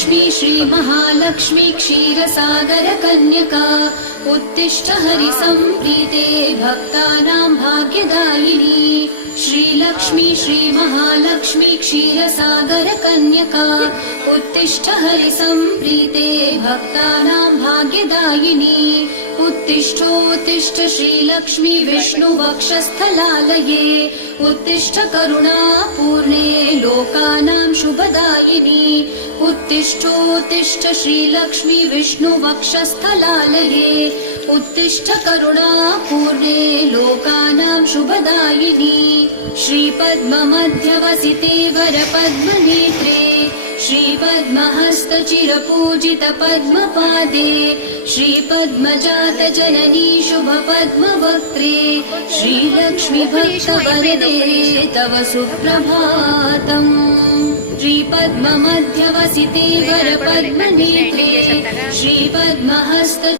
श्रीलक्ष्मी श्रीमहालक्ष्मी क्षीरसागरकन्यका उत्तिष्ठ हरिसम्प्रीते भक्तानां भाग्यदायिनी। श्रीलक्ष्मी श्रीमहालक्ष्मी क्षीरसागरकन्यका उत्तिष्ठ हरिसम्प्रीते भक्तानां भाग्यदायिनी। उत्तिष्ठोत्तिष्ठ श्रीलक्ष्मी विष्णुवक्षस्थलालये उत्तिष्ठ करुणापूर्णे लोकानां शुभदायिनी। उत्तिष्ठोत्तिष्ठ श्रीलक्ष्मी विष्णुवक्षस्थलालये उत्तिष्ठ करुणापूर्णे लोकानां शुभदायिनी। श्रीपद्ममध्यवसिते वरपद्मनेत्रे श्रीपद्महस्तचिरपूजित पद्मपादे श्रीपद्मजातजननी शुभपद्मवक्त्रे श्रीलक्ष्मी भक्तवरदे तव सुप्रभातम्। श्रीपद्ममध्यवसिते वरपद्मनेत्रे श्रीपद्महस्त